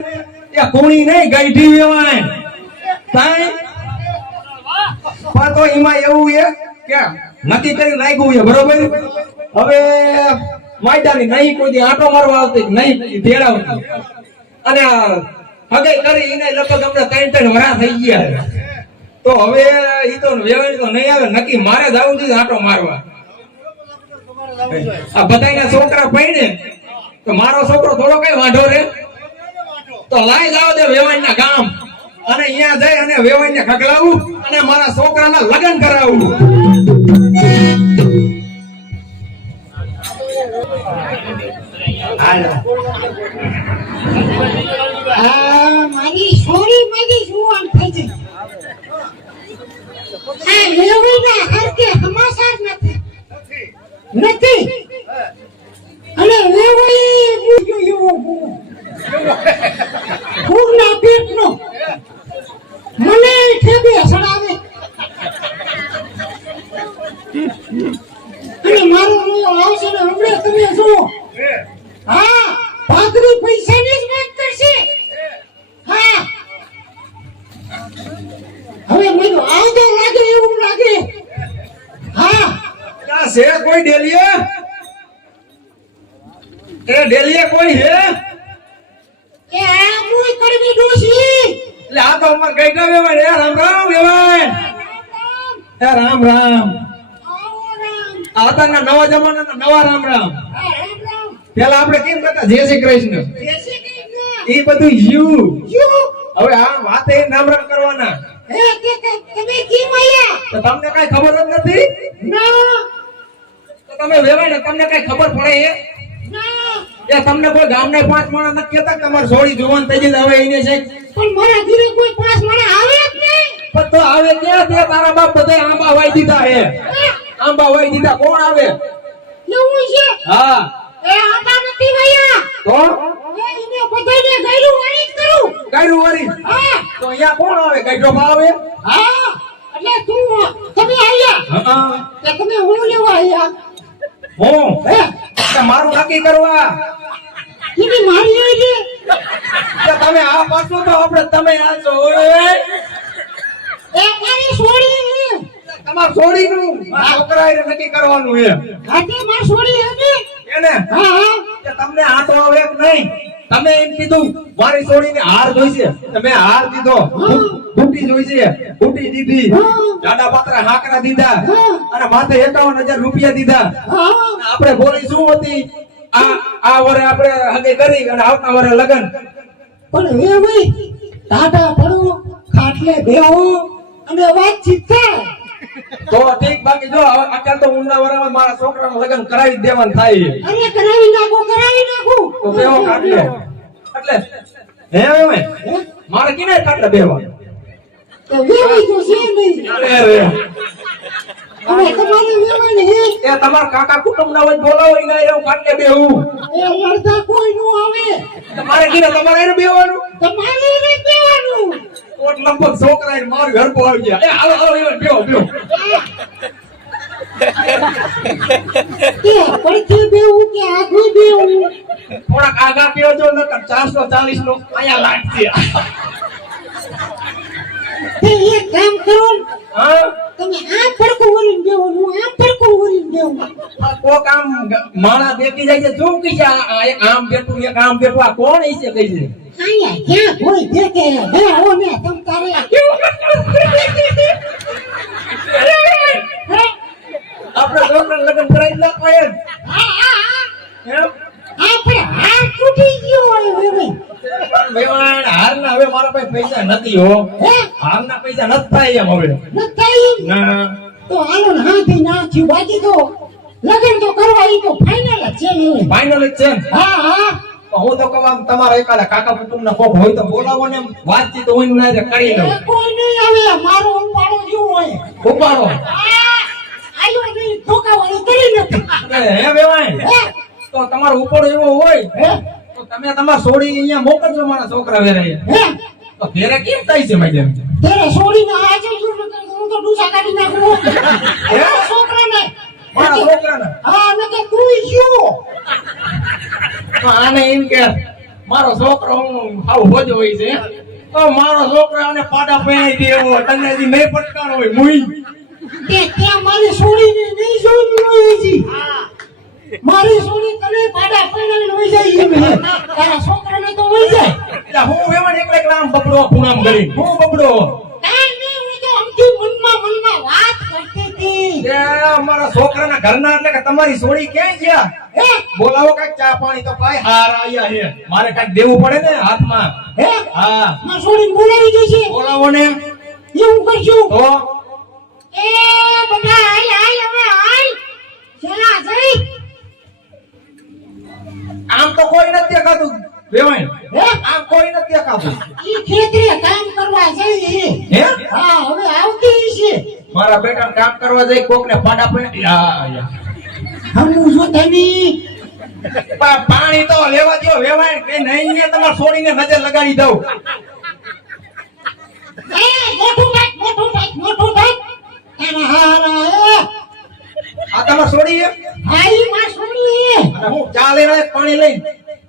એ કોણી નહીં ગાઈઠી વેવાય કાઈ પણ તો એમાં એવું છે કે નક્કી કરી રાખ્યું છે બરોબર. હવે માયદાની નહીં કોઈ દી આંટો મારવા આવતી નહીં તેડાવતી અને હગે કરી એને લગભગ અમને 3 વરા થઈ ગયા. તો હવે ઈ તો વેવાય તો નહીં આવે નક્કી મારે જ આવું છે આંટો મારવા. આ બધાના છોકરા પૈણે તો મારો છોકરો થોડો કઈ વાંઢો રે તો લાઈ જાવ દે વેવાઈના ગામ અને અહીંયા જઈ અને વેવાઈને ખગલાવું અને મારા છોકરાના લગ્ન કરાવવું. મારી છોરી મારી જુવાન થઈ ગઈ. આ વેવાઈના હરકે સમાચાર નથી અને વેવાઈ બુજો એવો ફૂગના પેટનો મને ઠેબે સડાવે અને મારો રોયો આવશે ને હમણે તમે જુઓ. હા પાદરી પૈસાની જ વાત કરશે. હા હવે મને આવતો લાગે એવું લાગે. હા છે કોઈ ડેલીએ એ ડેલીએ કોઈ હે એ આ મુઈ કરવી ડોસી એટલે આ તો અમાર ગઈડા વેવાય રે. રામ રામ વેવાય. એ રામ રામ. આતાના નવા જમાનાના નવા રામ રામ. પેલા આપણે કેમ કરતા જય શ્રી કૃષ્ણ ઈ બધું યુ હવે આ વાતે નામ રામ કરવાના. તમે કેમ આયા? તો તમને કઈ ખબર જ નથી? ના. તો તમે વેવાય ને તમને કઈ ખબર પડે હે? ના. એ તમને કોઈ ગામના 5 માણસ નથી કેતા કે તમાર સોળી જુવાન થઈ ગઈ હવે એને છે પણ મારા ઘરે કોઈ 5 માણસ આવે જ નહીં. પણ તો આવે ક્યાં? તે તારા બાપ બધા આંબા વાઈ દીધા હે. આંબા વાઈ દીધા કોણ આવે? એવું છે? હા એ આંબા નથી વાયા તો હવે એને બધાને ગાયરું વાળી જ કરું. ગાયરું વાળી? હા તો અહીંયા કોણ આવે? ગાયડો આવે? હા એટલે તમે આયા હા તે તમે હું લેવા આયા હું તે મારું નક્કી કરવા કીધી મારી આવી કે તમે આ પાછો તો આપણે તમે આ છો ઓય એ મારી છોડી તમાર સોળીનું છોકરાએ નક્કી કરવાનું છે. હાથે મારી છોડી હતી એને હા હા કે તમને આ તો આવે કે નહીં? તમે એમ કીધું મારી છોડીને હાર જોઈશે તમે હાર દીધો. બુટી જોઈશે બુટી દીધી. જાડા પાત્રા હાકરા દીધા અને માથે 51,000 રૂપિયા દીધા. અને આપણે બોલી શું હતી? આ વરે આપણે હગે કરી અને આવતા વરે લગન. પણ હે ભાઈ ટાટા પડો ખાટલે બેહો અને વાતચીત થાય તો ઠીક. બાકી જો અત્યારે તો ઊંડા વરામાં મારા છોકરાનું લગન કરાવી જ દેવાનું થાય. અરે કરાવી નાખું તો બેહો ખાટલે. એટલે હે ભાઈ મારે કિને ખાટલે બેહવાનું? તો વેવી તો છે નહીં. અરે હવે તમારે વેવાને હે એ તમારા કાકા કુટુંબના હોય બોલાવો ઈ ગાય હું ખાટલે બેહું. એ લડતા કોઈ નો આવે તમારે કિને તમારે એને બેહવાનું? તમારે એને કહેવાનું કોટ લંબક છોકરા એને મારું ઘર પર આવી ગયા. એ હાલો હાલો ઈવન બેહો બેહો. કે પડખે બેહું કે આગળ બેહું થોડાક આગા કયો જો નકર 440 નો આયા લાગશે. તે એક કામ કરો ને, હા તમે આ પડખું વળીને બેહવાનું આ પડખું વળીને બેહવું કોક આમ માણા દેખી જાય છે શું કહી છે? આ એક આમ બેઠું એક આમ બેઠું આ કોણ હશે કહી છે? આયા ક્યાં કોઈ દેખે બેહો ને તમ તારે આપણે છોકરાને લગ્ન કરાવી જ નાખવાય જ. એમ? આપણે હાથ તૂટી ગયો હોય વેવાઈ વેવાણ હારના હવે મારા પાસે પૈસા નથી હો. હે હારના પૈસા નથી થાય એમ હવે. નતાઈ ના તો હાલો ને હાથી નાખ્યું બાકી તો લગન તો કરવા ઈ તો ફાઇનલ જ છે ને ફાઇનલ જ છે ને? હા હા હું તો કહું આમ તમારા એકાદા કાકા કુટુંબના કોક હોય તો બોલાવો ને એમ વાતચીત હોય ને ના કરી લઉં. એ કોઈ નહીં આવે મારો ઉપાડો જેવો હોય ઉપાડો આયો નહીં ધોકાવાળી કરી નથી હે વેવાણ હે તો તમારો ઉપાડો એવો હોય હે તો તમે તમારા છોડી અહીંયા મોકલજો મારા છોકરા વેરે. હે તો ઘેરે કેમ થાય છે મેડમ? તેરે છોડીને આજે હું તો ડૂસા કાઢી નાખું છોકરાને મારા છોકરાને હા નકે તું શું તો આને એમ કે મારો છોકરો હાવ હોજો હોય છે તો મારો છોકરો આને પાડા પહેરી દેવો તને હજી નહીં પટકાનો હોય મુઈ તે ત્યાં મારી છોડીને નહીં જોઈ હોય હજી. મારી છોડી તને પાડા પહેરાવીને વહી જાય એમ હે. તારા છોકરાને તો વહી જાય. એટલે હું એમાં એકલા એકલા આમ બબડો પૂનામ કરી હું બબડો કાંઈ નહીં, હું તો અમથી મનમાં વાત કરતી હતી. એ અમારા છોકરાના ઘરના એટલે કે તમારી છોડી ક્યાંય ગયા હે? બોલાવો કાંઈક ચા પાણી તો ભાઈ હાર આયા હે મારે કાંઈક દેવું પડે ને હાથમાં હે? હા મારી છોડીને બોલાવી જશે. બોલાવો ને એવું કરશું. તો એ બધા હાલ હાલ હવે હાલ. ચલા જઈ. આમ તો કોઈ નથી દેખાતું વેવાય હે? આમ કોઈ નથી દેખાતું ઈ ખેતરે કામ કરવા જઈએ. હે હા, હવે આવતી છે. મારા બેટા કામ કરવા જાય કોક ને પાડા પડી હમું જો તમે. પાણી તો લેવા દો વેવાય કે નહીં ને તમારે છોડીને નજર લગાડી દઉં એ મોટું થાય, મોટું થાય, મોટું થાય. તારા હારા એ. આ તમારે છોડી હે? આઈ માં છોડી. અને હું ચા લઈને આવ્યો, પાણી લઈને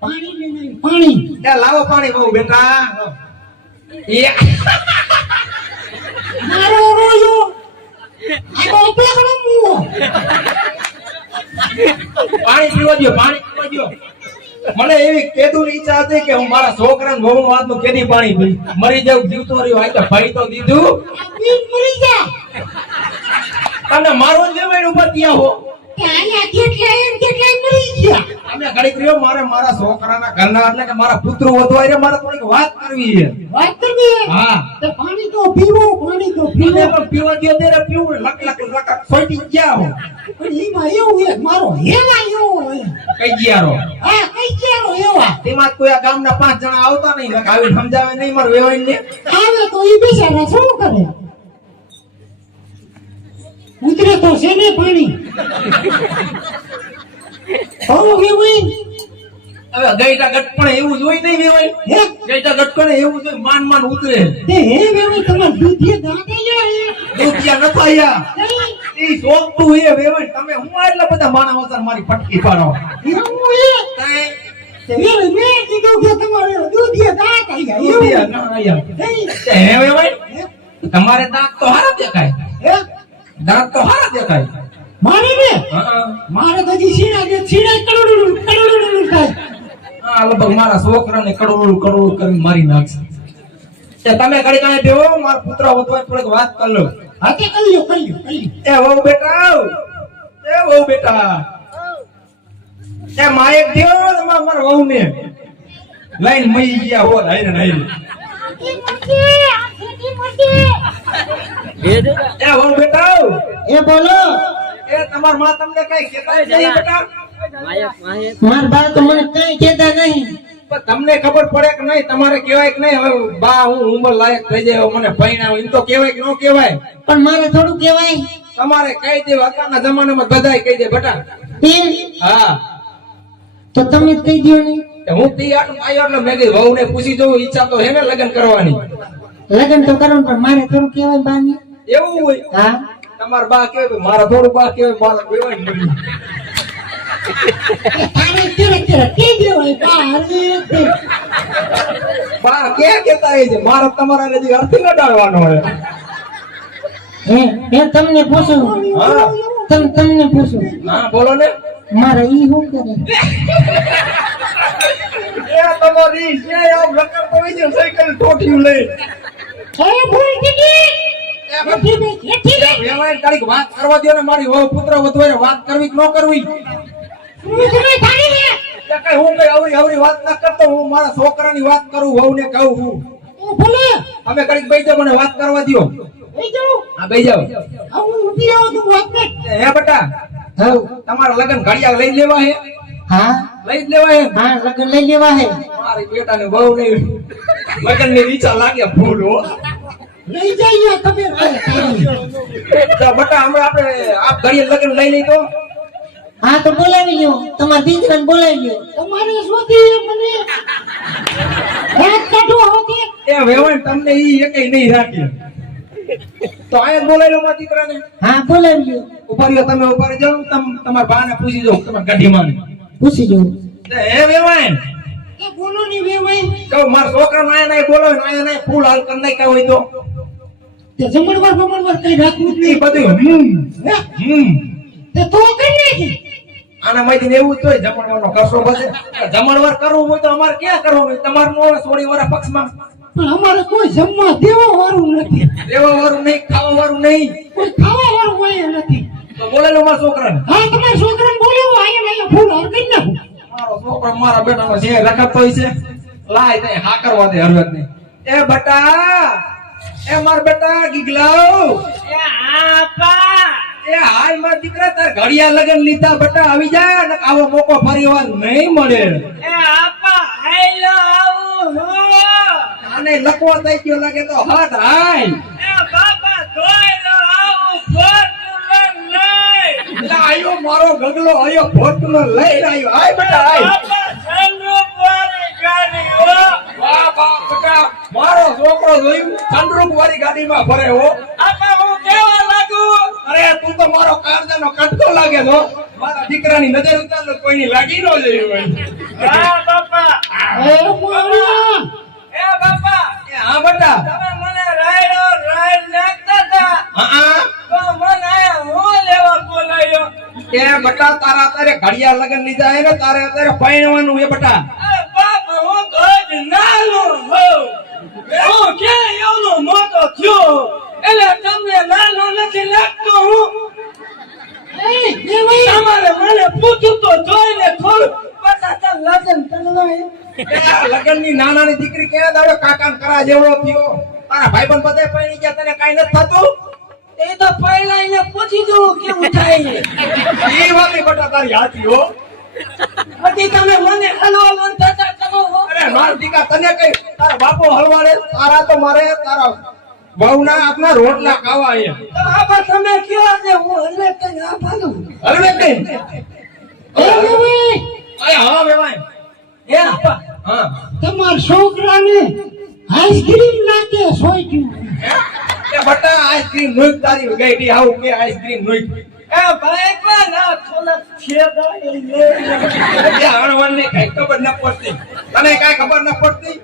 પાણી લઈને પાણી. એ લાવો પાણી બહુ બેટા એ મારો રોયો. આ તો ઉપલા મુઓ. પાણી પીવા દો પાણી પીવા દો મને એવી કેદુની ઈચ્છા હતી કે હું મારા છોકરાને બહુ વાતનું કેદી પાણી પી મરી જાઉં જીવતો રહ્યો આ તો ભાઈ તો દીધું આ પીન મરી જા. તમને મારો જ લેવાય ઉપર ત્યાં હો કે આયા કેટલા એમ કેટલા મરી ગયા. અમે ઘડીક રહ્યો મારે મારા છોકરાના ઘરના એટલે કે મારા પુત્ર વધવા રે મારે થોડીક વાત કરવી છે વાત કરવી હે? હા તો પાણી તો પીવો, પાણી તો પીવો પીવો. પણ પીવા દો તેરે પીવું લક લક લક સોટી ગયા હો પણ એમાં એવું હે, મારો હેવા એવો હે. કઈ ગયા રો હા, કઈ કેરો એવા. તેમાં કોઈ આ ગામના 5 જણા આવતા નહીં લક આવી સમજાવે નહીં મારું વેવાઈ ને આવે તો ઈ બિચારા શું કરે? ઉતરે તો છે ને પાણી. બહુ વેવાઈ. હવે ગઈટા ગટપણે એવું જોઈ નહીં વેવાઈ હે? ગઈટા ગટપણે એવું જોઈ માન માન ઉતરે તે હે વેવાઈ તમાર દૂધિએ દાંતે લ્યો હે. દુધિયા નતા આયા નહીં, ઈ સોગતું હે વેવાઈ તમે હું આટલા બધા માણા વગર મારી ફટકી પાડો એવું હે. કાંઈ તે વેવાઈ મેં કીધું કે તમારે દૂધિએ દાંત આયા. એવું. દુધિયા ના આયા નહીં. તે હે વેવાઈ તમારે દાંત તો હારા દેખાય હે? દાંત તો હારા દેખાય મારે ને હા મારે તો હજી સીણા દે સીણા કડોડું કડોડું થાય. હા લગભગ મારા છોકરાને કરોડો કરોડો કરીને મારી નાખશે તે તમે ઘડી કાંઈ દેવો મારા પુત્ર વધવા થોડીક વાત કરી લો હાથે કલ્યો કલ્યો કલ્યો. એ વહુ બેટા એ વહુ બેટા એ માયક દેવો મારા વહુ ને લઈને મઈ ગયા હો હાઈરે હાઈરે એ વહુ બેટા એ બોલો. એ તમાર માં તમને કઈ કહેતા જ નહીં બેટા માર બા તો મને કઈ કહેતા નહીં. પણ તમને ખબર પડે કે નહીં તમારે કહેવાય કે નહીં હવે બા હું ઉંમર લાયક થઈ જાય મને ભણાવ એમ તો કહેવાય કે ન કહેવાય પણ મારે થોડું કહેવાય. તમારે કહી દે અત્યારના જમાનામાં બધાય કહી દે બેટા એમ? હા તો તમે જ કહી દો ને. તે હું તી આટલું આવ્યો એટલે મેં કીધું વહુને પૂછી જોઉં ઈચ્છા તો હે ને લગ્ન કરવાની લગ્ન તો કરવું પણ મારે થોડું કહેવાય બાને. એવું હોય હા. તમાર બા કહેવાય મારા થોડું બા કહેવાય મારા કહેવાય નહીં તારે કેરે કેરે કહી દેવાય બા હરી તે. બા કે કહેતા હોય છે મારા તમારા નજીક અર્થી લડાડવાનો હોય હે તમને પૂછું. હા તમને પૂછું. હા બોલો ને મારે ઈ શું કરે? એ તમારી છે આમ લકર તો હોય છે સાયકલ ઠોઠિયું લઈ એ ભૂલ દીદી. એથી બે એથી બે. વેવાય તારીખ વાત કરવા દો ને મારી વહુ પુત્ર વધવારે વાત કરવી કે ન કરવી હું તમે થાળી હે. તે કઈ હું કઈ અવરી અવરી વાત ના કરતો હું મારા છોકરાની વાત કરું વહુને કહું હું ઓ ભલે. તમે કડીક બેસી જાઓ મને વાત કરવા દો એ જો. હા બેસી જાઓ હું ઊભી આવું તો વાત કર. હે બેટા હા. તમારા લગન ઘડિયા લઈ લેવા હે હા. લઈ જ લેવા હે હા, લગન લઈ લેવા હે. મારી બેટાને બહુ નહીં લગન ની ઈચ્છા લાગે ફૂલ હો લઈ જઈએ ખબર પડે. તો બેટા હમણાં આપણે આપ ઘડિયા લગન લઈ લઈ તો હા તો બોલાવી લ્યો. તમારા દીકરાને બોલાવી લ્યો. તમારે શોધી મને વાત કાઢો હોતી. એ વેવાય તમને ઈ એકેય નહીં રાખી તો આયા બોલાવી લો મારા દીકરાને હા બોલાવી લ્યો. ઉભા રહ્યો તમે ઉભા રહી જાઓ તમારા બાને પૂછી જાઓ તમારા ગાડીમાં પૂછી જો. હે વેવાય એ બોલો ની વેવાઈ કહું મારા છોકરાને આયા નહીં બોલો ને આયા નહીં ફૂલ હાલ કરી નાખ્યા હોય તો તે જમણવાર કઈ રાખવું જ એ નહીં બધું તે તો કઈ નાખી આના માંથી એવું જ હોય જમણવારનો કરશો પછી જમણવાર કરવું હોય તો અમારે ક્યાં કરવું હોય તમારે નો સોળી વાળા પક્ષમાં પણ અમારે કોઈ જમવા દેવા વાળું નથી દેવા વાળું નહીં ખાવા વાળું નહીં કોઈ ખાવા વાળું હોય નથી તો બોલેલો મારા છોકરાને હા તમારા છોકરાને બોલાવો અહીંયા ફૂલ હાર કરી નાખો મારો છોકરો મારા બેટાનો જે રખડતો હોય છે લાય તે હા કરવા દે હરવત ને એ બટા એ માર બેટા ગીગલાઓ એ આપા એ હાય માર દીકરા તાર ઘડિયા લગન લીધા બટા આવી જા ને આવો મોકો ફરીવાર નહીં મળે એ આપા આઈલો આવું હું આને લકવા થઈ ગયો લાગે તો હટ હાય એ બાપા ધોઈલો આવું ફોર્ચ્યુનર લઈ એટલે આયો મારો ગગલો આયો ફોર્ચ્યુનર લઈ આવ્યો હાય બટા હાય બાપા સનરૂફ વાળી ગાડી હો વાહ વાહ બટા મારો છોકરો જોયું સનરૂફ વાળી ગાડીમાં ફરે હો આપા હું કેવા લાગુ અરે તું તો મારો કારજાનો કટકો લાગે છો મારા દીકરાની નજર ઉતાર કોઈની લાગી ન જાય હોય હા બાપા એ મોરા એ બાપા એ હા બટા તમે મને રાઈડ નાખતા હતા હા તો મને આયા હું લેવા બોલાયો એ બટા તારા અત્યારે ઘડિયા લગન લીધા હે ને તારે અત્યારે પૈણવાનું હે બટા અરે બાપા હું તો હજી નાનો હોઉં હું ક્યાં એવનો મોટો થયો એટલે તમને નાનો નથી લાગતો હું એ વેવાઈ તમારે મને પૂછું તો જોઈને થોડું પતા તને લગન તલવાય લગનની નાનાની દીકરી ક્યાં દાડો કાકાને કરા જેવડો થયો તારા ભાઈબંધ બધે પૈણી ગયા તને કાઈ નથી થતું એ તો પહેલા એને પૂછી જોઉં કેવું થાય ઈ વાતની બટા તારી હાથી હો હજી તમે મને હલવા થતા કરો હો અરે માર દીકા તને કઈ તારા બાપો હલવાડે તારા તો મારે તારા બહુના આપના રોટલા ખાવા હે તો આબા તમે કયો છે હું હલે કઈ આ ભાગું હલવે કઈ એ વેવાઈ અરે હા વેવાય એ આપા હા તમાર છોકરાને આઈસ્ક્રીમ નાખે સોઈટ્યું એ બટા આઈસ્ક્રીમ નોઈ તારી ગઈડી આવું કે આઈસ્ક્રીમ નોઈ એ ભાઈ પણ આ થોડા છેદા એ લે એ આણવાને કઈ ખબર ન પડતી તને કઈ ખબર ન પડતી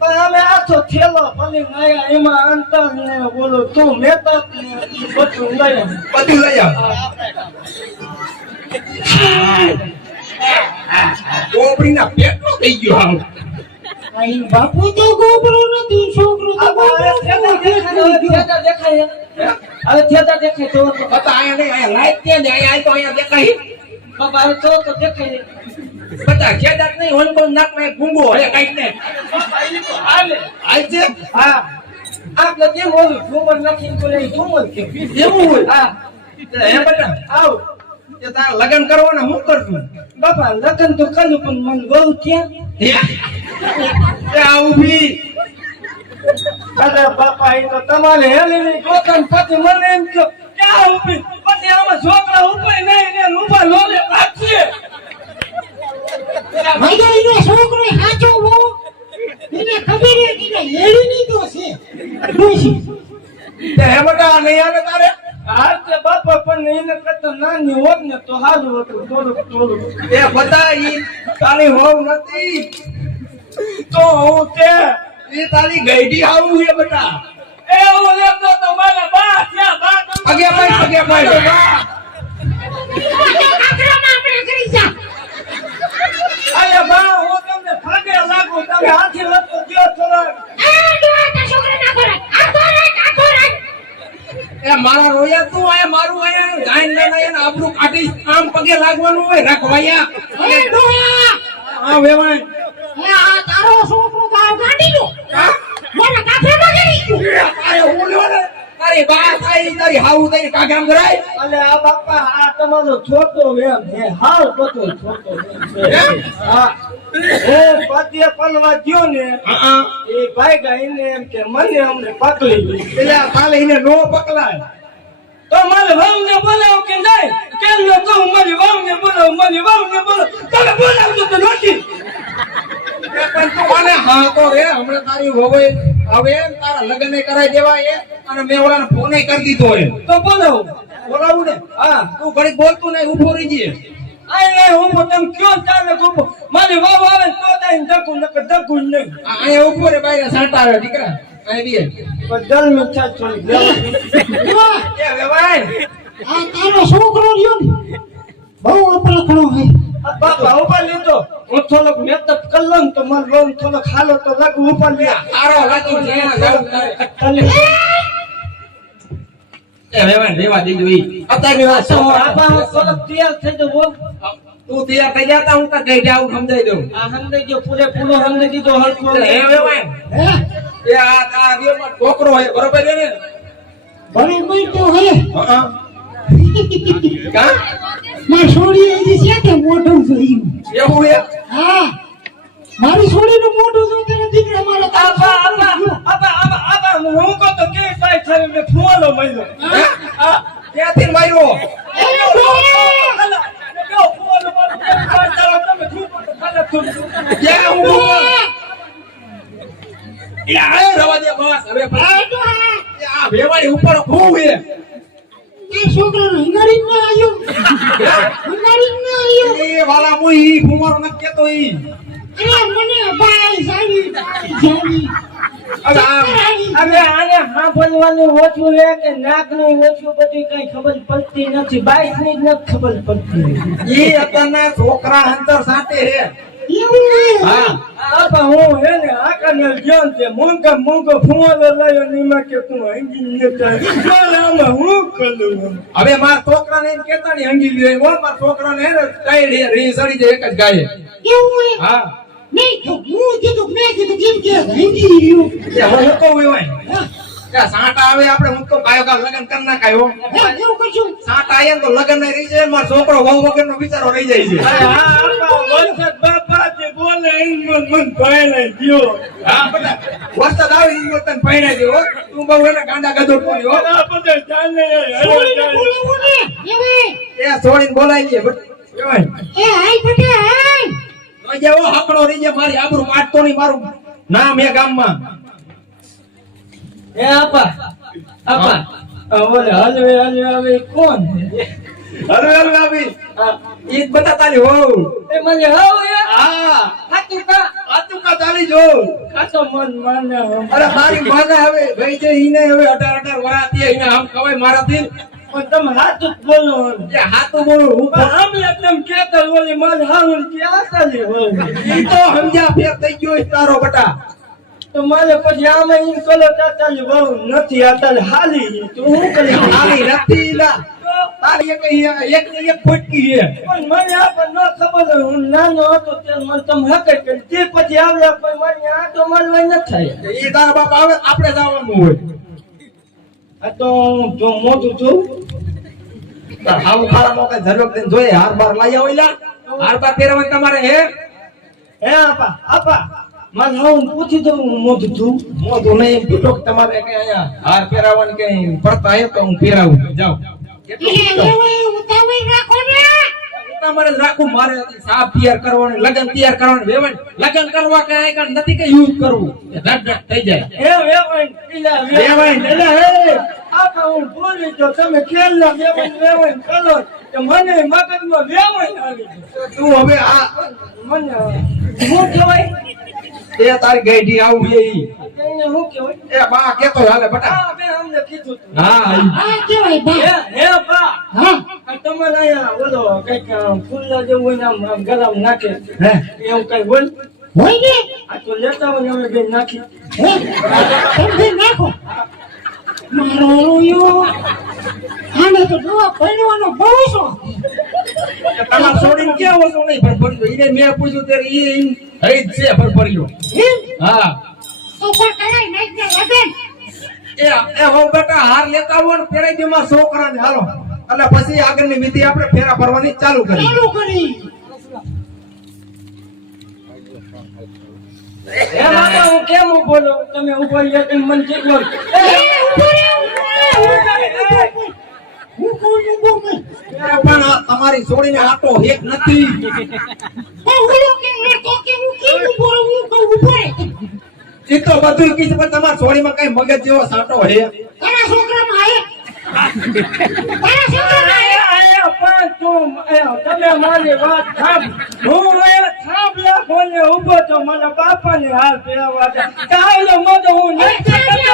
પણ અમે આખો થેલો ભલી માયા એમાં અંતર ને બોલો તું મેતા ને ઈ બધું લઈ બધું લઈ આવ ગોબડીના પેટનો થઈ ગયો આવ આઈ બાપુ તો ગોબરો નથી છોકરો તો ગોબરો દેખાય હવે થેતા દેખાય તો બતા આયા નહીં આયા લાઈટ ત્યાં જ આયા તો અહીંયા દેખાય બાબા હવે તો દેખાય બતા ખેદાત નહીં હોન બોન નાક માં ગુંગો હે કઈ ને બાબા ઈ તો હાલે આઈ છે હા આપણે કેમ ઓલું ઝુમર નાખીને બોલે ઈ ઝુમર કે એવું હોય હા હે બટા આવ તે તારા લગન કરવાના હું કરશું બાપા લગન તો કર્યું પણ મને બહુ ક્યાં એ આ ઊભી અરે બાપા ઈ તો તમારે હેલીની ગોતન પછી મને એમ કહો ક્યાં ઊભી પછી આમાં છોકરા ઊભી નહીં ને ઊભા લોલે રાખશે ભાઈ એનો છોકરો સાચો હો એને ખબર હે કે લેડીની તો છે ડોશી તે હે બટા નહીં આવે તારે હા તે બાપા પણ એને કરતા નાની હોત ને તો સારું હતું થોડુંક એ બતા ઈ તારી હોવ નથી તો હું તે એ તારી ગઈડી આવું હે બટા એવું લેતો તો મારા બા ત્યાં બા પગે પાડ આપણે કરી જા અરે બા હું તમને ભાગે લાગુ તમે હાથી લતો દ્યો થોડા એ ડોટા છોકરા ના કરે આ તો એ મારા રોયા તું આયા મારું આયા ગાયન લઈને આયા ને આબરૂ કાઢી આમ પગે લાગવાનું હોય રાખવાયા એ ડોયા હા વેવાય એ આ તારો છોકરો ગાવ ગાડી નો મને કાફેમાં કરી ગયો તારે હું લેવા ને તારી બા થાય તારી હાઉ તારી કાગામ કરાય અલે આ બાપા આ તમારો છોટો વેમ હે હાલ બધો છોટો વેમ છે. હા એ પતિએ પલવા ગયો ને હા એ ભાઈ ગાઈને એમ કે મને અમને પકડી ગઈ એટલે કાલે એને નો પકલાય તો મારે વાવને બોલાવો કે નહીં કેમ ન કહું મારી વાવને બોલાવો તમે બોલાવજો તો નથી એ પણ તું આને હા તો રે હમણાં તારી વહુએ હવે તારા લગ્ન કરાઈ દેવાય અને મેં ઓલાને ફોને કરી દીધો હે તો બોલાવો બોલાવું ને હા તું ઘડીક બોલતું નહીં ઊભો રહી જઈએ આય ઉભો તમે કયો ચાલે ઉભો મારી વાવ આવે તો તાઈ ધકું નકર ધકું નહીં અહીંયા ઉભો રે બાયરા સાંટા આવે દીકરા અહીં બે પણ જલ મીઠા છોડી એ વેવાય આ તારો છોકરો રહ્યો ને બહુ અપરાખણો હે બાપા ઉપર લીધો હું થોડોક મેકઅપ કરી લઉં તો મારો લોન થોડોક હાલો તો લાગુ ઉપર લે તારો લાગી જ્યાં જાવ એ વેવાય રેવા દેજો ઈ અત્યારની વાત છે બાપા હું થોડોક તૈયાર થઈ જાઉં તું તૈયાર થઈ જાતા હું તો ગઈ જાઉં સમજાઈ દઉં આ હંદે જો પૂરેપૂરો હંદે દીધો હરખો એ વેવાય હે એ આ વેવાય છોકરો હે બરોબર છે ને બરોબર તો હે હા કા મારી છોડી એની સાથે મોઢું જોયું એવું હે હા મારી છોડીનું મોઢું જોઈને તેના દીકરા મારા આબા હું કહું તો કે સાઈ થાય મે ફોલો મળ્યો હા ક્યાંથી માર્યો ક્યાં હું એ આ રવા દે બસ હવે આ વેવાય ઉપર ખૂબ હે છોકરાનો હંગારી ના આવ્યો હંગારી ના આવ્યો એ વાલા હું ઈ ફુમારો ન કેતો ઈ અરે મને ભાઈ સાવી જાવી હવે આ હવે આને સાંભળવાનું ઓછું હે કે નાકનું ઓછું બધું કઈ ખબર પડતી નથી બાઈક ની જ નથી ખબર પડતી ઈ અત્યારના છોકરા અંતર સાથે હે એવું હા આપા હું હે ને આકાને જ્ઞાન છે મોંઘો ફુવાલો લાયો નીમાં કે તું હંગી નતા આમાં હું કરું હવે મારા છોકરાને એમ કેતા ની હંગી લ્યો બોલ મારા છોકરાને હે ને ટાઈડ રી સડી જાય એક જ ગાય એવું હા નહીં તો હું કીધું મેં કીધું કેમ કે હંગી રહ્યું કે હું તો હોય કે સાંટા આવે આપણે હું તો કાયો કા લગન કર ના કાયો એવું કશું સાંટા આયા તો લગન નહીં રહી જાય મારો છોકરો વહુ વગર નો બિચારો રહી જાય છે બાપા જે બોલે મન ભાઈ લઈ ગયો હા બધા વરસાદ આવી ગયો તને પૈણા જેવો તું બહુ એને ગાંડા ગધો પડ્યો આ બધા જાને છોડીને બોલાવો ને એવે એ છોડીને બોલાઈ લે એવાય એ હાય બેટા હાય તો જેવો હકડો રહી જાય મારી આબરૂ કાઢતો નહીં મારું નામ એ ગામમાં એ આપા ઓલે હલવે કોણ હલો હલો આવી ઈદ બતા તાલી હો એ મને હાવ એ હા આતુકા તાલી જો ખાતો મન માને અરે મારી માને હવે ભાઈ છે ઈને હવે 18 વરાતી ઈને આમ ખવાય મારાથી પણ તમે હાથ જ બોલો કે હાથું બોલું હું આમ એકદમ કેતા ઓલી મન હાવ કે આ ચાલી હોય ઈ તો સમજ્યા ફેર થઈ ગયો છે તારો બટા તો મારે પછી આમે ઈન કલો ચાલી બહુ નથી આ તાલે હાલી તો હું કરી આલી નથી લા તારી એક ફૂટકી છે પણ મને આપણને ન ખબર હોય હું નાનો હતો ત્યારે મને તમે હકે કે તે પછી આવ્યા પણ મને આ તો મળવા ન થાય ઈ તારા બાપ આવે આપણે જવાનું હોય આ તો જો મોટું છું હાવ ખારા મોકે ઝરક દઈને જોઈએ હાર બાર લઈ આવેલા હાર બાર પહેરવા તમારે હે હે આપા મને હું પૂછી દઉં હું મોટું છું મોઢું નહીં પૂછો કે તમારે કઈ અહીંયા હાર પહેરાવાની કઈ પડતા હે તો હું પહેરાવું જાવ ઉતાવળ રાખો ને તમારે રાખું મારે સાફ તૈયાર કરવાનું લગન તૈયાર કરવાનું વેવાય લગન કરવા કઈ કઈ નથી કે યુઝ કરવું રટ થઈ જાય હે વેવાઈ પીલા વેવાઈ એટલે હે આપા હું બોલી તો તમે ખેલ ના વેવાઈ કરો કે મને મગજમાં વેવાઈ આવી તું હવે આ મને હું કહેવાય એ તારી ગઈઢી આવું એ ઈ. તેને હું કહેવાય એ બા કેતો હાલે બટા હા બેન અમને કીધું તું. હા આ કેવાય બા હે બા હા આ તમારે અહીંયા ઓલો કઈક ફૂલના જેવું હોય ને આમ ગરમ નાખે હે એવું કઈ બોલ હોય ને આ તો લેતા હોય ને અમે બેન નાખી હે તમે નાખો મારો યો આને તો દવા ભણવાનો બહુ શોખ તમાર છોડીને ક્યાં વસો નહીં ફરફર્યો ઈને મેં પૂછ્યું ત્યારે ઈ હઈ જ છે ફરફર્યો એમ હા તો પણ કરાય નાખ દે લગન એ હો બેટા હાર લેતા આવો ને પહેરાઈ દે મારા છોકરાને હાલો એટલે પછી આગળની વિધિ આપણે ફેરા ફરવાની ચાલુ કરી ચાલુ કરી હે બાપા હું કેમ બોલો તમે ઉપર ગયા તેમ મન ચેક લો હું કોણ બોલ પણ તમારી છોડીને આટો હેક નથી ઓલો કે મે તો કે હું કેમ બોલ હું કહું ઉપર એ તો બધું કીધું પણ તમારા છોડીમાં કઈ મગજ જેવો સાટો હે તારા છોકરામાં આયે તારા છોકરામાં આયે પણ તમે મારી વાત સાંભળો. હું અહીંયા થાંભલા ખોલે ઊભો તો મને બાપાની હાલ પહેરવા દે. કાંઈ તો મત હું નથી કરતો.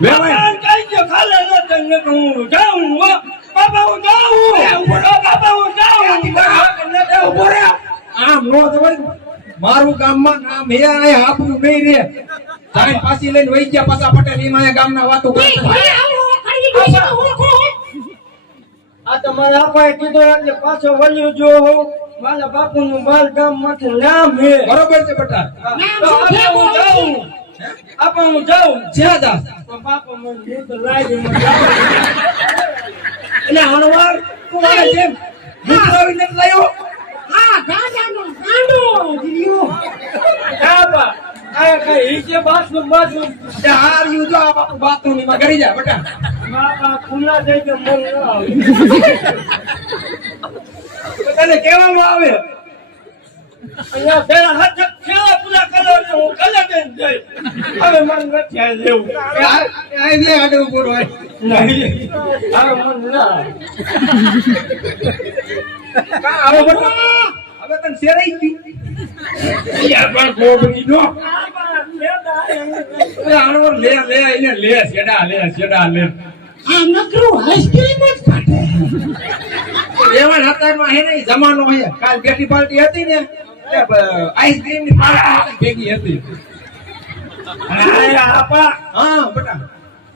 બાપાને કહી દો, ખાલે ન થઈને કે હું જાઉં હો. બાપા હું જાઉં. બાપા હું જાઉં. ઉભો રે. આમ નો જવાય. મારું ગામમાં નામ હે આ આપણું નહીં રે. તારી પાછી લઈને વઈ ગયા પાછા પટેલ ઈ માયા ગામના વાતો કરતા. આ તો મારા આપાએ કીધું એટલે પાછો વળ્યો જો હું. મારા બાપુનું માર ગામમાંથી નામ હે. બરોબર છે બટા. તો હવે હું જાઉં. આપા હું જાઉં. જ્યાં જા. તો બાપા મને દૂધ લાવી મને જાઉં. એટલે હણવાર તું આને જેમ મુકરાવીને લાયો. બાપા આ કઈ ઈજે બાથરૂમ તે હાર યુ જો આ બાપુ બાથરૂમ માં કરી જા બટા. બાપા ખુલ્લા જઈ કે મન ન આવે. તો તને કહેવામાં આવે અહીંયા પેલા હાથ ખેલા પૂરા કરો એટલે હું કલે જઈને જઈ. હવે મન નથી આ લેવું. આ દે આડે ઉભો હોય. નહીં હવે મન ના આવે. કા આવો બટા. હવે તને શેરાઈ ગયું. યાર પણ ગોબરી નો. બાપા લેતા અરે હણવાર લે લે એને લે સેડા લે. એવા નાતામાં હે ને ઈ જમાનો હે. કાલ બેટી પાર્ટી હતી ને આઈસ્ક્રીમ ની પાર્ટી ભેગી હતી. આયા આપા હા બટા.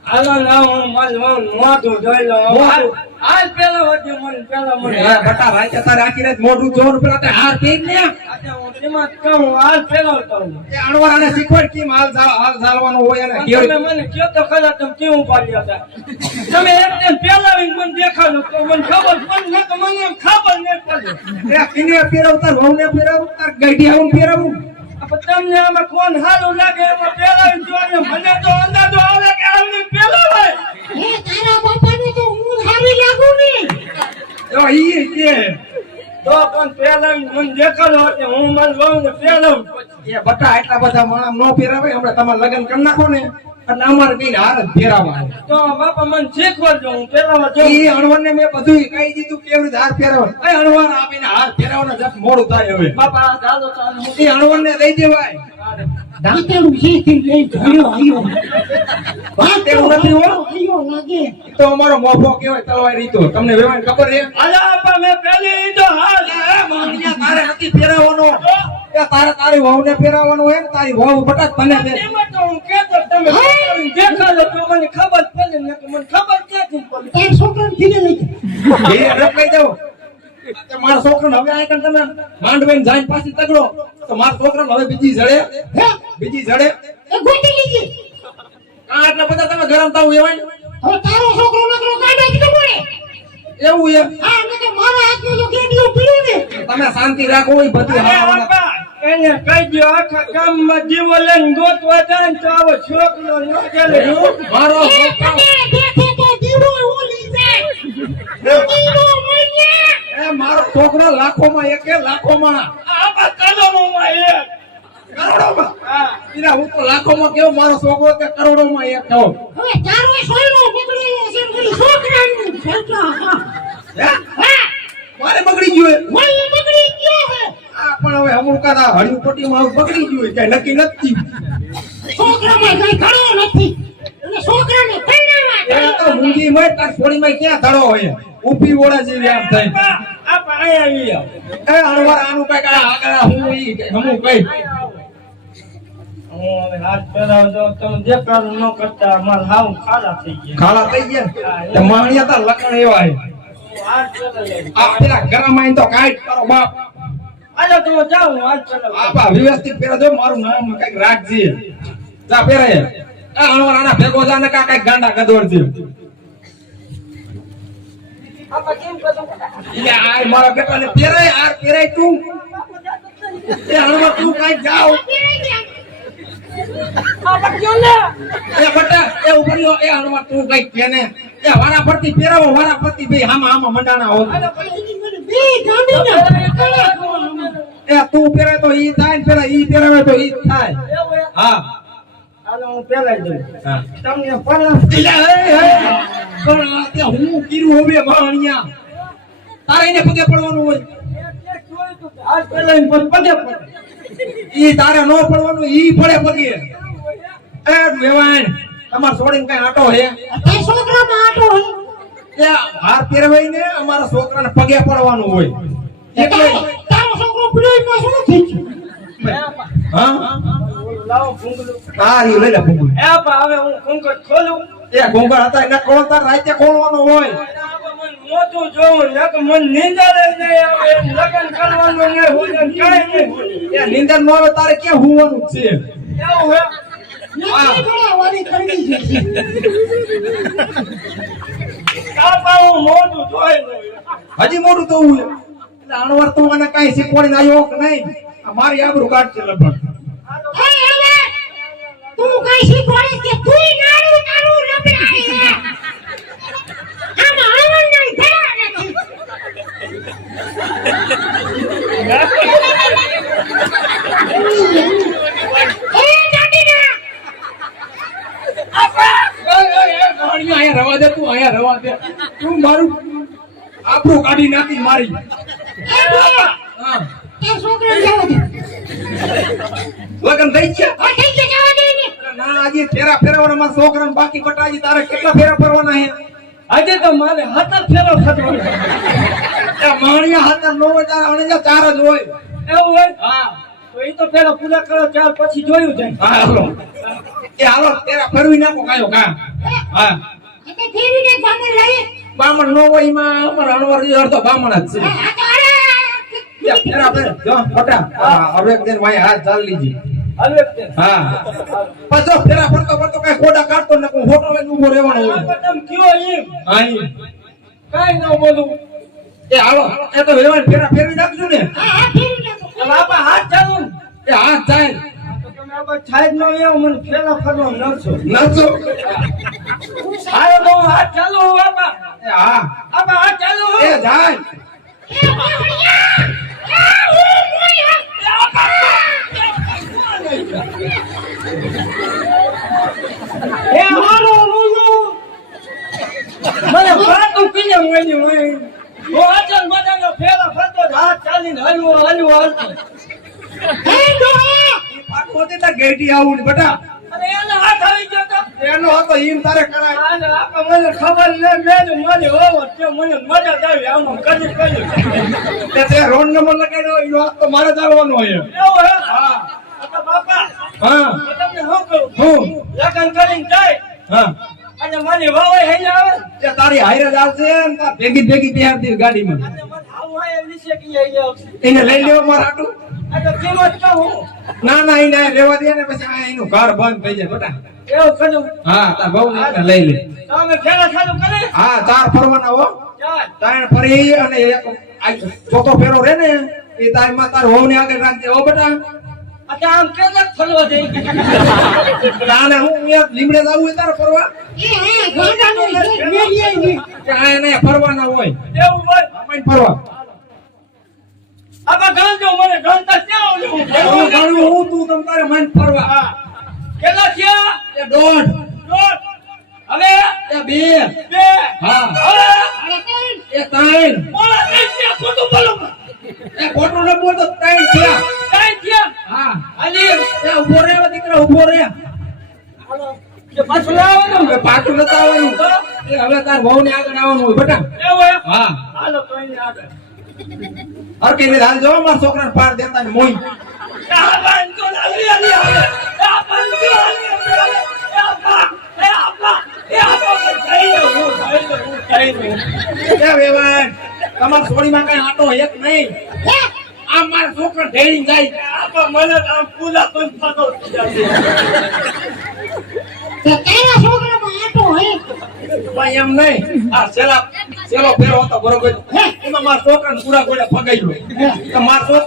હાલો ના હું મોઢું જોઈ લો. મોઢું. આજ પેલા વચ્ચે મને પેલા મને એ બટા રાતે તારે આખી રાત મોઢું જોર પેલા તે હાર પીન ને આજે હું તેમાં કહું આજ ફેરવતો હું. એ અણવરાને શીખવાડ કેમ હાલ ઝાલવાનો હોય એને તમે કેવી મને કયો તો ખરા તમે કેવું પાડ્યા હતા. તમે એકદમ પેલાવીને મને દેખાડો તો મને ખબર પણ ન તો મને એમ ખબર નહીં પડે. એ કિને ફેરવતા વહુને ફેરવતા ગઈડી આવું ફેરવું. પણ તમને આમાં કોણ સારું લાગે એમાં પેલાવી જોઈને મને તો અંદાજો આવે કે આમની પેલાવાય. તો ઈ કે તો પણ પેલાવી મને દેખાડો એટલે હું મારી વહુને પેલાવું. એ બટા એટલા બધા માણસ નો ફેરવે હમણાં તમારે લગ્ન કરી નાખો ને એટલે અમારે કઈ હાર જ ફેરવવા. તો બાપા મને શીખવાડજો હું પેલાવા જાઉં. ઈ અણવરને મેં બધું કહી દીધું કેવી રીતે હાર ફેરવવા. એ અણવર આપીને હાર ફેરવવાના જપ મોડું થાય હવે. બાપા દાદો તો આનું ઈ અણવરને દઈ દેવાય. દાંતેડું શેકી લઈ ધોયો આવ્યો. એવું નથી હો. આવ્યો લાગે. ઈ તો અમારો મોભો કહેવાય તલવારી તો તમને વેવાય ખબર છે. અલા આપા મેં પેલી તો હાલ તારે નથી ફેરવવાનો. એ તારી વહુને ફેરવવાનું હોય ને તારી વહુ બટા તને દે. એમાં તો હું કહેતો તમે પેલાવીને દેખાડો તો મને ખબર પડે ને મને ખબર ક્યાંથી પડે. તાર છોકરાને ઘીરે લઈ જા. એ રખ લઈ જાઓ. તે મારા છોકરાને હવે આ કણ તમે માંડવેન જઈને પાછી તગડો તો મારા છોકરાને હવે બીજી જડે. બીજી જડે. એ ગોતી લીધી. એટલા બધા તમે ગરમ થાવ એવાય. હવે તારો છોકરો નકરો કાઢે જ પડે. એવું છે. હા નકર મારા હાથનો જો ગેડિયો પીડ્યો ને. તમે શાંતિ રાખો એ બધી અરે હા આપા એને કહી દો આખા ગામમાં જીવો લઈને ગોતવા જાય ને તો આવો છોકરો ન ગેલે. મારો એ છોકરો તમે દેખે તો દીવો ઓલી જાય. દીવો મણ્યા. એ મારો છોકરો લાખોમાં એકે લાખોમાં આપા કલમોમાં એક. કરોડોમાં. હા એના હું તો લાખોમાં કેવો મારો છોકરો કે કરોડોમાં એક થયો. હવે તારો સોયલો બગડેલો છે પેલી છોકરાનું છોકરા. હે? હા મારે બગડી ગયું એ. મને બગડી ગયો છે. આ પણ હવે અમુક કાદા હળિયું પટ્ટીમાં બગડી ગયું કઈ નક્કી નથી. છોકરામાં કઈ ઘણો નથી. અને છોકરાને પરણાવવા એ તો મૂંગી મય તાર છોડીમાં ક્યાં ધડો હોય ઊભી ઓળા જેવી આમ થઈ. આપા અહીંયા આવી આવો. એ અણવર આનું કઈક આ આગળ હું ઈ હમું કઈ હું હવે હાથ પેલાવજો તમે દેખાડો ન કરતા મારા હાવ ખાડા થઈ ગયા. ખાલા થઈ ગયા તે માણિયા તા લકણ એવા હે. હાથ પેલાવી આ પેલા ગરમ આઈને તો કાઈટ કરો બાપ. આજો તો જાઉં હાથ પેલાવી. આપા વ્યવસ્થિત પહેરા દો મારું નામ કઈક રાખજે. જા પહેરાય. આ અણવર આના ભેગો જા ને કઈક ગાંડા ગદોડ છે. આપા કેમ કરું? એટલે આ મારા બેટાને પહેરાય આર પહેરાય તું. એ અણવર તું કઈક જાવ. આપા ક્યો ને? એ બટા એ ઉપરિયો એ અણવર તું કઈક કેને. એ વારા ફરતી પહેરાવો વારા ફરતી બે હામાં મંડાણા હોય. બે ગાંડીના એ તું પહેરે તો ઈ થાય ને પેલા ઈ પહેરાવે તો ઈ થાય. એવું હે? હા હાલો હું પેલા જઉં હા તમને પરમ પણ હું કીરું હવે માણિયા તારે એને પગે પડવાનું હોય હાથ પેલા એમ પગે પડે ઈ તારે નો પડવાનું ઈ પડે પગે એ વેવાણ તમાર છોડીને કઈ આટો હે તે છોકરામાં આટો હોય એ હાર પહેરવાય ને અમારા છોકરાને પગે પડવાનું હોય એટલે તારો છોકરો પ્લેનમાં શું થઈ ગયું હા લાવો ભૂંગળું હા ઈ લઈ લે ભૂંગળું. એ બા હવે હું ઘૂંઘટ ખોલું એ ઘોંઘા હતા એને કોણ તાર રાતે ખોલવાનો હોય મોટું જોઉં ને કે મન નીંદર જ નહીં આવે લગન કરવાનું નહીં હોય કાંઈ નહીં હોય એ નિંદર નો આવે તારે ક્યાં હુવાનું છે એવું હે નીકળી થોડા વારી કરવી છે કાપા હું મોટું જોઈ લઉં હજી મોટું તો હું એટલે અણવર તું મને કઈ શીખવાડીને આવ્યો કે નહીં આ મારી આબરૂ કાઢશે લગભગ હે હવે તું કઈ શીખવાડીશ કે તુંય નાડું નાડું રબડાઈ હે આમાં આવન નહીં થયા નથી એ દાદીના અહીંયા રવા દે તું અહીંયા રવા દે તું મારું આબરૂ કાઢી નાખી મારી એ બોલ હા એ છોકરાને જવા દે લગન થઈ ગયા આ થઈ ગયા જવા દે ને ના આજે ફેરા ફેરવાના મારા છોકરાને બાકી બટાજી તારે કેટલા ફેરા ફરવાના હે આજે તો મારે હાથર ફેરો ફરવાનો એ માણિયા હાથર નો હોય તારે અણજા ચાર જ હોય એવું હોય હા તો એ તો પેલા પૂરા કરો ત્યાર પછી જોયું જાય હા હાલો એ હાલો ફેરા ફેરવી નાખો કાયો કા હા એટલે ફેરીને ગામે લઈ બામણ નો હોય એમાં અમારા અણવર અડધો બામણ જ છે આ તો અરે એ ફેરા ફેર જો ફટા હવે એક દિન વાય હાથ ચાલ લીજી હવે તે હા પાછો ફેરા ફરતો ફરતો કઈ ખોટા કાઢતો ને કોઈ હોટલ જ ઉભો રહેવાનો હોય તમે કયો એમ હા ઈ. કાઈ ન બોલું એ હાલો એ તો વેવાણ ફેરા ફેરવી નાખજો ને આ ફેરી નાખો બાપા હાથ ચાલુ એ હાથ જાય તો તમે આ બસ થાય જ ન એવું મને ફેરા ફરવા નડશો નરસો હાલો તો હાથ ચાલુ બાપા એ હા બાપા હાથ ચાલુ એ જાય એ બાવળિયા આ હું મોયા એ હાલો બોલો મને પાટું કીને મળી હોય ઓ અચલ બધાનો ફેરા ફરતો જ હાથ ચાલીને હલવો હાલતો એ ડોહા પાટો હોતે તાર ગેટી આવું ને બેટા અને એનો હાથ આવી ગયો તો એનો હતો ઈમ તારે કરાય આને આપે મને ખબર ન મેં મને હોવો તે મને મજા જ આવી આમ કદી તે તે રોડ નંબર લગાડ્યો ઈનો હાથ તો મારે જ આવવાનો હોય એવું હે હા તો બાપા હા તો તમને શું કહું હું લગન કરીને જાય હા અને મને વાવાય હઈ આવે તે તારી હાઈરે જ આવશે ને તાર ભેગી ભેગી બેહાર દી ગાડીમાં અને મને આવું આય વિશે કે આવી આવશે એને લઈ લેવો મારા હાટું આ તો કિંમત કહું ના ના એને રહેવા દે ને પછી આ એનું ઘર બંધ થઈ જાય બેટા એવું કરું હા તાર બહુ ને લઈ લે તમે ફેરા ચાલુ કરે હા તાર ફરવાના હો ચાલ તાણ ફરી અને એક આ ચોથો ફેરો રે ને એ તારમાં તાર વહુને આગળ રાખજે હો બેટા અચ્છા આમ કેદક ફરવા જઈ આને હું અહીંયા લીમડે જાવું હોય તારે ફરવા એ ગોડાનું મેલી આવી કે આ એને ફરવાના હોય એવું હોય આમાં ફરવા આમાં ગાંજો મને ગાંતા ક્યાં ઓલું હું ગણું હું તું તમ તારે મન ફરવા કેટલા થયા એ દોઢ દોઢ હવે એ બે બે હા હવે એ ત્રણ બોલા નહીં થયા ખોટું બોલો એ ખોટું ન બોલતો ત્રણ થયા કાંઈ થયા હા હાલી એ ઉભો રે દીકરા ઉભો રે હાલો કે પાછું લાવવાનું હવે પાછું નતા આવવાનું એ હવે તાર વહુ ને આગળ આવવાનું હોય બેટા એવું હે હા હાલો તો એને આગળ અરકે ને હાલ જો મારા છોકરાને પાડ દેતા ને મોઈ આ બંધો લાવી આલી આવે આ બંધો આલી આવે એ આપા થઈ ગયું એ વેવાણ તમાર સોડીમાં કઈ આટો એક નહીં આ મારા છોકરા ઢેળી જાય આપા મને આમ પૂલા પણ ફાટો તે તારા છોકરામાં આટો હે ભાઈ એમ નહીં આ છેલ્લો ફેરો હતો બરોબર એમાં મારા છોકરાને પૂરા ગોળે ફગાઈ ગયો મારા છોકરા